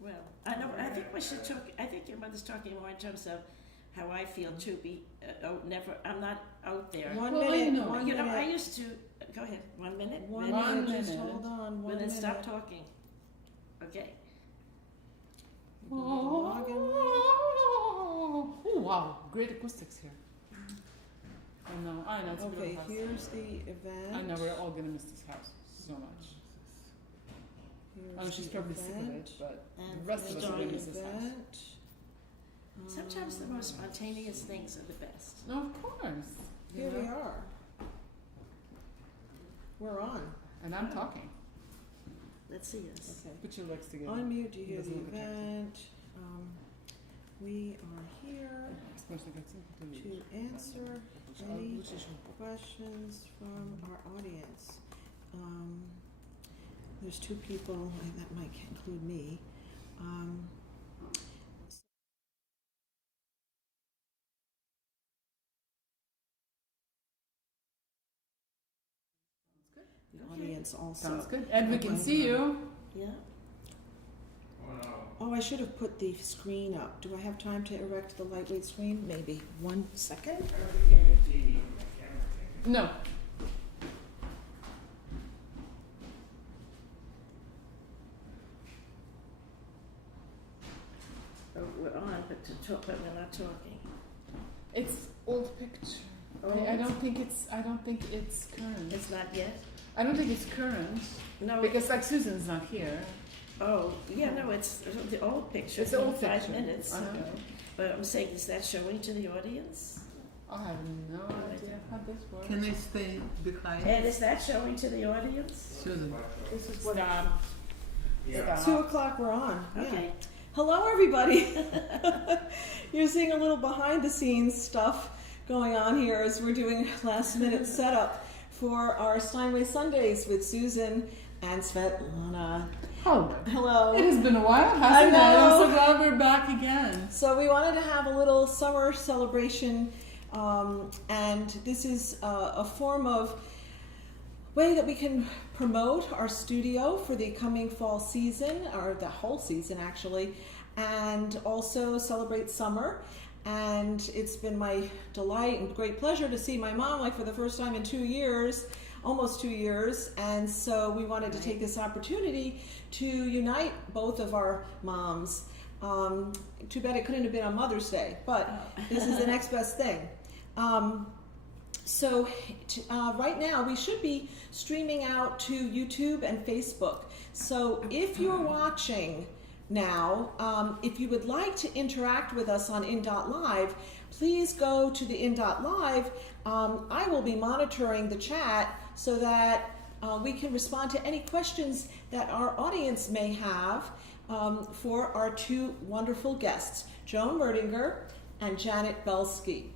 Well, I know. I think we should talk. I think your mother's talking more in terms of how I feel to be. Never. I'm not out there. One Well, minute. I know. One You know, minute. I used to. Go ahead. 1 minute. One One minute. Just minute. hold on. Well, One then minute. stop talking. Okay. Go to the login link. Oh, wow, great acoustics here. I know, it's a Okay, beautiful house. here's the event. I know we're all gonna miss this house so much. Here's She's the probably sick of event. it, but And the rest of us are gonna miss this house. Event. Sometimes the most spontaneous things are the best. No, of course. you Here we know? are. We're on. And I'm talking. Let's see this. Okay. Put your legs together. Unmute. You hear Doesn't the look attractive. event. We are here to answer any questions from our audience. There's two people, and that might include me. The audience also. Sounds good. And we can see you. Yeah. Oh, I should have put the screen up. Do I have time to erect the lightweight screen? Maybe. 1 second. No. Oh, we're on, but we're not talking. It's old picture. Oh, I don't think it's current. It's not yet. I don't think it's current. No. Because like Susan's not here. Oh, yeah. No, it's the old picture. It's the old from 5 picture. minutes I know. ago. But I'm saying, is that showing to the audience? I have no idea how this works. Can I stay behind? And is that showing to the audience? Susan. This is what. Stop. 2 o'clock. We're on. Yeah. Okay. Hello, everybody. You're seeing a little behind the scenes stuff going on here as we're doing last minute setup for our Steinway Sundays with Susan and Svetlana. Oh, Hello. it has been a while, hasn't it? know. I'm so glad we're back again. So we wanted to have a little summer celebration, and this is a form of way that we can promote our studio for the coming fall season, or the whole season actually, and also celebrate summer. And it's been my delight and great pleasure to see my mom like for the first time in 2 years, almost 2 years. And so we wanted to take this opportunity to unite both of our moms. Too bad it couldn't have been on Mother's Day, but this is the next best thing. So right now we should be streaming out to YouTube and Facebook. So if you're watching now, if you would like to interact with us on in.live, please go to the in.live. I will be monitoring the chat so that we can respond to any questions that our audience may have for our two wonderful guests, Joan Merdinger and Janet Belsky.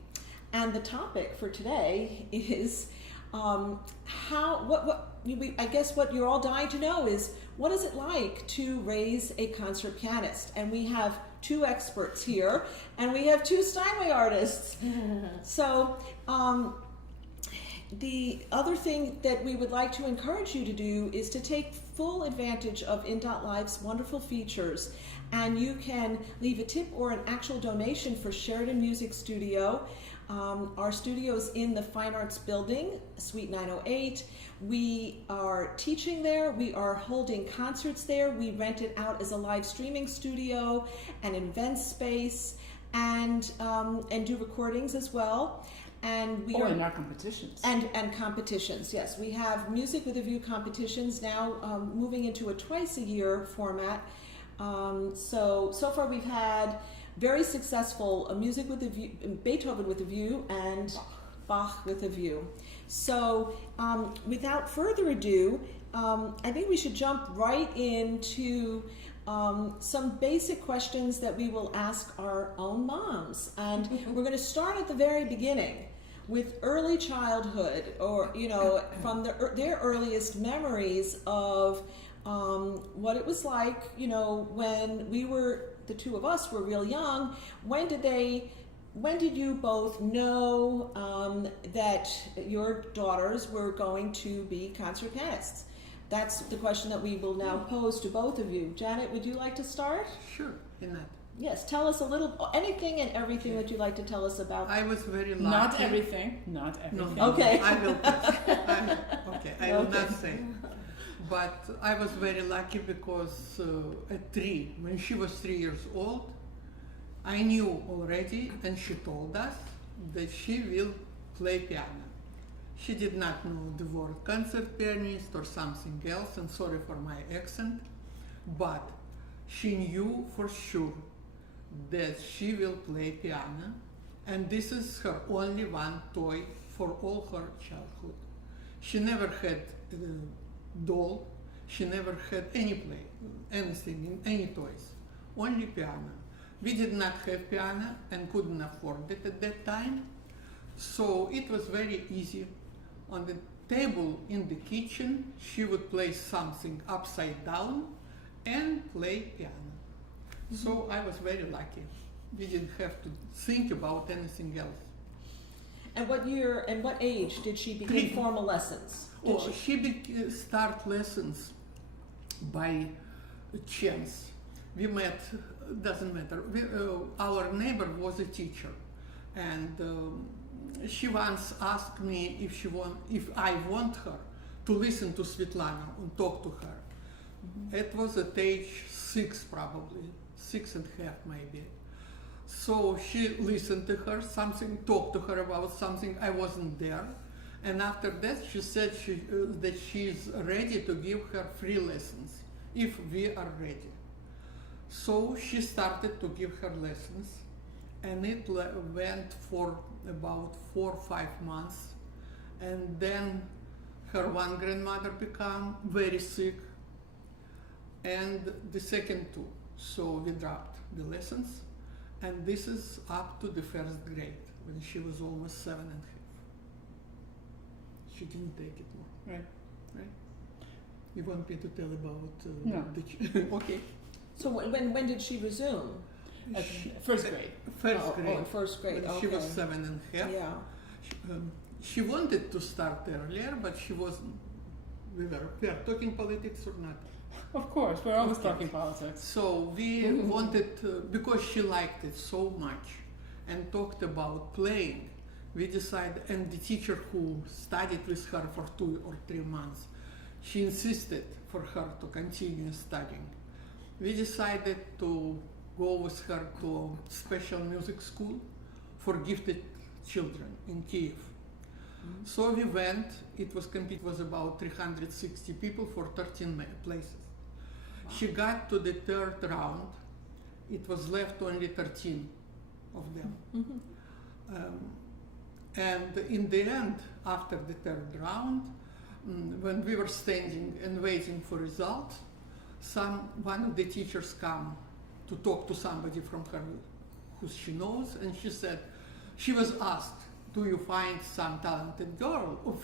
And the topic for today is I guess what you're all dying to know is, what is it like to raise a concert pianist? And we have two experts here, and we have two Steinway artists. So the other thing that we would like to encourage you to do is to take full advantage of In.Live's wonderful features. And you can leave a tip or an actual donation for Sheridan Music Studio. Our studio's in the Fine Arts Building, Suite 908. We are teaching there. We are holding concerts there. We rent it out as a live streaming studio, an event space, and do recordings as well. And we are in our competitions. And competitions, yes. We have Music with a View competitions now, moving into a twice a year format. So far we've had very successful Music with a View, Beethoven with a View, and Bach with a View. So without further ado, I think we should jump right into some basic questions that we will ask our own moms. And we're going to start at the very beginning with early childhood, or, from their earliest memories of what it was like, when the two of us were real young. When did you both know that your daughters were going to be concert pianists? That's the question that we will now pose to both of you. Janet, would you like to start? Sure, Enoch. Yes, tell us a little, anything and everything that you'd like to tell us about. I was very lucky. Not everything. Not everything. No, Okay. I will. I will not say. But I was very lucky because at 3, when she was 3 years old, I knew already, and she told us that she will play piano. She did not know the word concert pianist or something else, and sorry for my accent, but she knew for sure that she will play piano, and this is her only one toy for all her childhood. She never had a doll, she never had anything, any toys, only piano. We did not have piano and couldn't afford it at that time, so it was very easy. On the table in the kitchen, she would place something upside down and play piano. So I was very lucky. We didn't have to think about anything else. And what year and what age did she begin 3. formal lessons? Did She start lessons by chance. We met, doesn't matter. Our neighbor was a teacher, and she once asked me if I want her to listen to Svetlana and talk to her. It was at age 6 probably, 6.5 maybe. So she listened to her, talked to her about something. I wasn't there. And after that she said that she is ready to give her free lessons if we are ready. So she started to give her lessons, and it went for about 4 or 5 months. And then her one grandmother became very sick, and the second too. So we dropped the lessons, and this is up to the 1st grade, when she was almost 7.5. She didn't take it more. Right. You want me to tell about No. Okay. So when did she resume? At first grade. First Oh, grade. in first grade. When Okay. she was 7.5. Yeah. She wanted to start earlier, but she wasn't. We are talking politics or not. Of course, we're always Okay. talking politics. So we wanted, because she liked it so much and talked about playing, we decided, and the teacher who studied with her for 2 or 3 months, she insisted for her to continue studying. We decided to go with her to special music school for gifted children in Kiev. So we went. It was about 360 people for 13 places. She got to the 3rd round. It was left only 13 of them. And in the end, after the 3rd round, when we were standing and waiting for results, one of the teachers come to talk to somebody from her who she knows, and she said, she was asked, do you find some talented girl of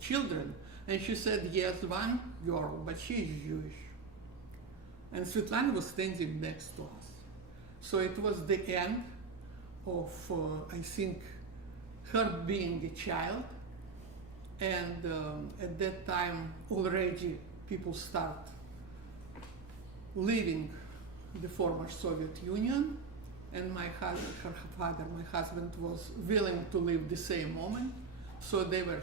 children? And she said, yes, one girl, but she is Jewish. And Svetlana was standing next to us. So it was the end of, I think, her being a child. And at that time, already people start leaving the former Soviet Union. And my husband was willing to leave the same moment. So they were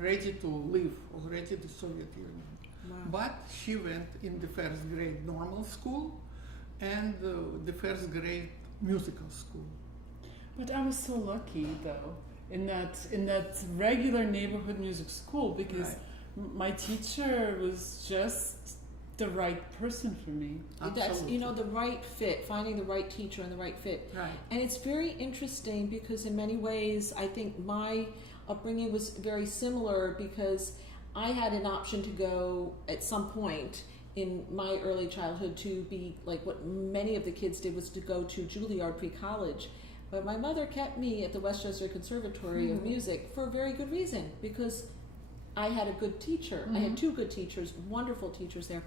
ready to leave already the Soviet Union. Wow. But she went in the 1st grade normal school and the 1st grade musical school. But I was so lucky though in that regular neighborhood music school, because my teacher was just the right person for me. That's, the right fit, finding the right teacher and the right fit. Right. And it's very interesting because in many ways, I think my upbringing was very similar, because I had an option to go at some point in my early childhood to be like what many of the kids did, was to go to Juilliard pre-college. But my mother kept me at the Westchester Conservatory of Music for a very good reason, because I had a good teacher. I had 2 good teachers, wonderful teachers there.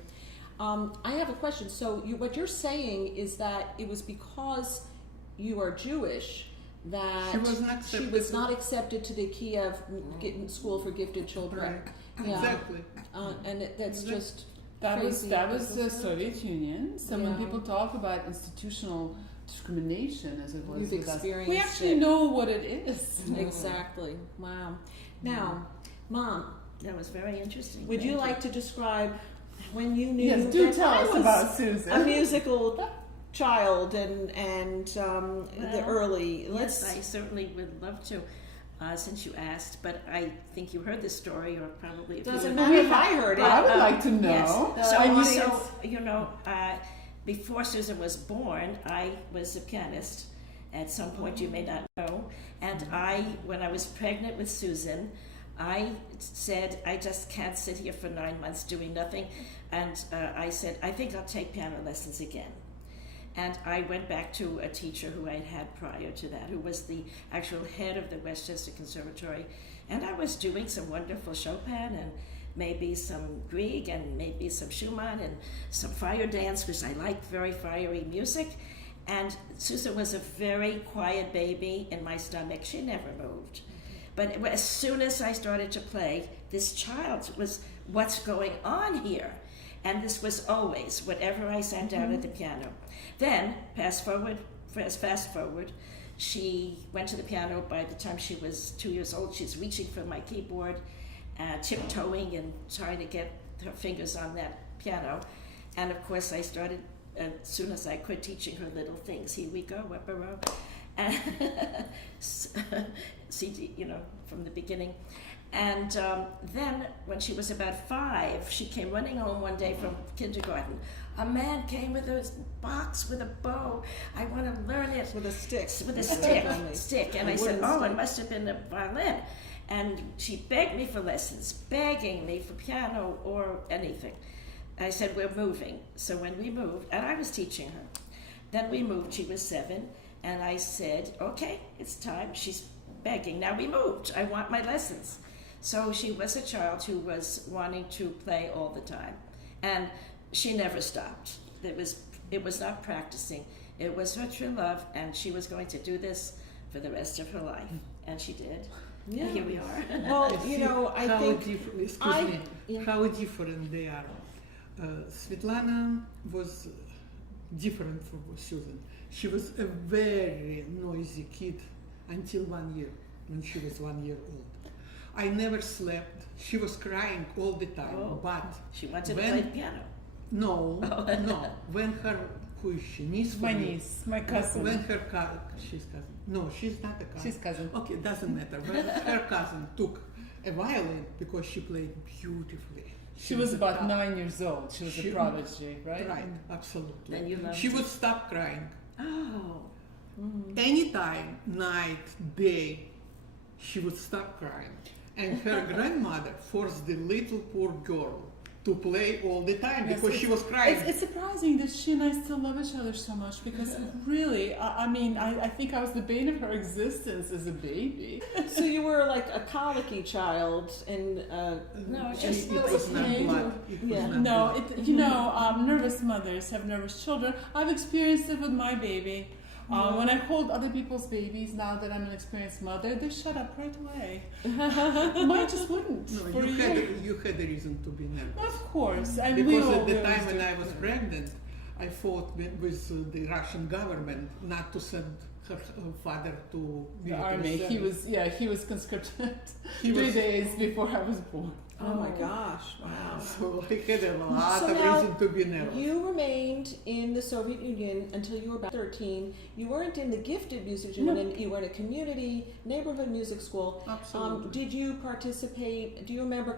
I have a question. So what you're saying is that it was because you are Jewish that She was not accepted. she was not accepted to the Kiev School for Gifted Children. Right. Yeah. Exactly. And that's just That was crazy. that was the Soviet Union. So when Yeah. people talk about institutional discrimination, as it was You've with us, experienced we actually it. know what it is. Exactly. Wow. Now, Mom, That was very interesting. would you Thank like to describe when you knew Yes, do that tell I us was about Susan. a musical child and the Well, early? Yes, I certainly would love to, since you asked. But I think you heard this story, or probably if you Doesn't were- matter if I heard it. I would like to Yes. know. So, I mean, so you know, before Susan was born, I was a pianist. At some point, you may not know. And when I was pregnant with Susan, I said, I just can't sit here for 9 months doing nothing. And I said, I think I'll take piano lessons again. And I went back to a teacher who I had had prior to that, who was the actual head of the Westchester Conservatory. And I was doing some wonderful Chopin and maybe some Grieg and maybe some Schumann and some fire dance, because I like very fiery music. And Susan was a very quiet baby in my stomach. She never moved. But as soon as I started to play, this child was, what's going on here? And this was always, whenever I sat down at the piano. Then, fast forward, she went to the piano. By the time she was 2 years old, she's reaching for my keyboard, tiptoeing and trying to get her fingers on that piano. And of course, I started, as soon as I could, teaching her little things. Here we go, up a row. And CD, from the beginning. And then when she was about 5, she came running home one day from kindergarten. A man came with a box with a bow. I want to learn it. With a stick. With a Only. stick. And A I said, wooden it stick. must have been a violin. And she begged me for lessons, begging me for piano or anything. I said, we're moving. So when we moved, and I was teaching her. Then we moved, she was 7, and I said, okay, it's time. She's begging. Now we moved. I want my lessons. So she was a child who was wanting to play all the time. And she never stopped. It was not practicing. It was her true love, and she was going to do this for the rest of her life. And she did. Yeah. And here we are. Well, I how think how different they are. Svetlana was different from Susan. She was a very noisy kid until 1 year, when she was 1 year old. I never slept. She was crying all the time, but She wanted to play the piano. no. When her, who is she? Niece? my niece, my cousin. When her she's cousin. No, she's not a cousin. She's cousin. Okay, doesn't matter. When her cousin took a violin, because she played beautifully. She was about top. 9 years old. She was a prodigy, right? Right, absolutely. Then you loved She it. would stop crying. Oh. Anytime, night, day, she would stop crying. And her grandmother forced the little poor girl to play all the time Yes, because she was crying. It's surprising that she and I still love each other so much because really, I think I was the bane of her existence as a baby. so. You were like a colicky child, and No, It just was not okay. blood. It was Yeah. not No, blood. nervous mothers have nervous children. I've experienced it with my baby. When I hold other people's babies, now that I'm an experienced mother, they shut up right away. Mine just wouldn't. No, for a year. you had a reason to be nervous. Of course, and Because we at the always time when do. I was pregnant, I fought with the Russian government not to send her father to The military army. service. He was conscripted He 3 was- days before I was born. oh my gosh, wow. So I had a lot So of now reason to be nervous. You remained in the Soviet Union until you were about 13. You weren't in the gifted music union. You were in a community neighborhood music school. Absolutely. Did you participate? Do you remember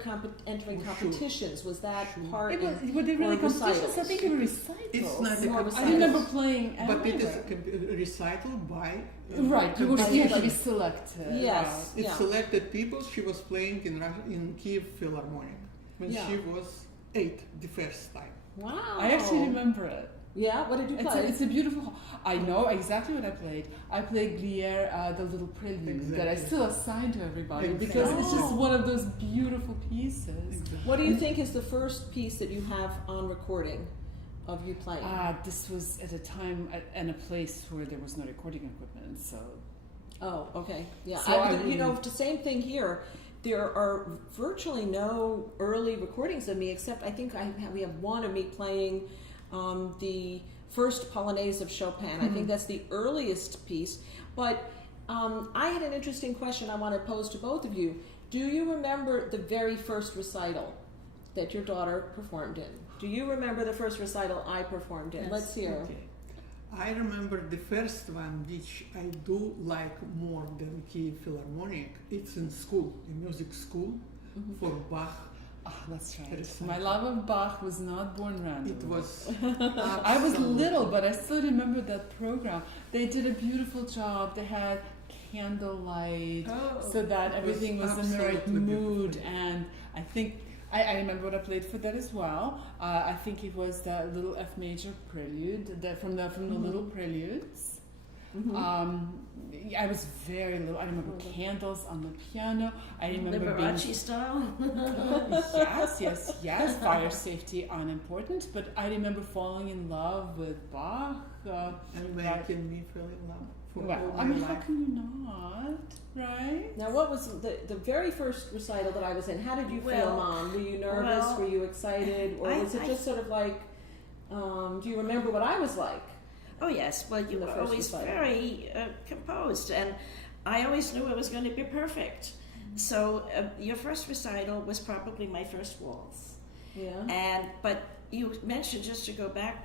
entering Sure. competitions? Was that Sure. part? Were they really or competitions? recitals? I think they were recitals. It's not a More competition. I remember playing But it is everywhere. a recital by Right, you were competition. usually selected. Yes. It Yeah. selected people. She was playing in Kiev Philharmonic when Yeah. she was 8 the first time. Wow. I actually remember it. Yeah. What did you play? It's a beautiful. I know exactly what I played. I played Glière, the little prelude that I Exactly. still assign to everybody Exactly. because it's just Oh. one of those beautiful pieces. What do you think is the first piece that you have on recording of you playing? This was at a time and a place where there was no recording equipment, so Oh, okay. Yeah. So I the same thing here. there are virtually no early recordings of me, except I think we have one of me playing the first Polonaise of Chopin. I think that's the earliest piece. But I had an interesting question I want to pose to both of you. Do you remember the very first recital that your daughter performed in? Do you remember the first recital I performed in? Yes. Let's hear. Okay. I remember the first one, which I do like more than Kiev Philharmonic. It's in school, in music school, for Bach. Oh, that's right. Recital. My love of Bach was not born randomly. It was. I was absolutely- little, but I still remember that program. They did a beautiful job. They had candlelight, so that everything was in the right absolutely mood. beautiful. And I think I remember what I played for that as well. I think it was the little F major prelude, from the Little Preludes. I was very little. I remember candles on the piano. I remember being Liberace style. yes. Fire safety unimportant, but I remember falling in love with Bach. And making me feel in love for Well, all I my mean, how life. can you not, right? Now, what was the very first recital that I was in? How did you feel, Well, Mom? Were you nervous? well, Were you excited? Or was it I- just sort of like, do you remember what I was like? Oh yes, well you The were first always recital. very composed, and I always knew it was going to be perfect. So your first recital was probably my first waltz, Yeah. but you mentioned, just to go back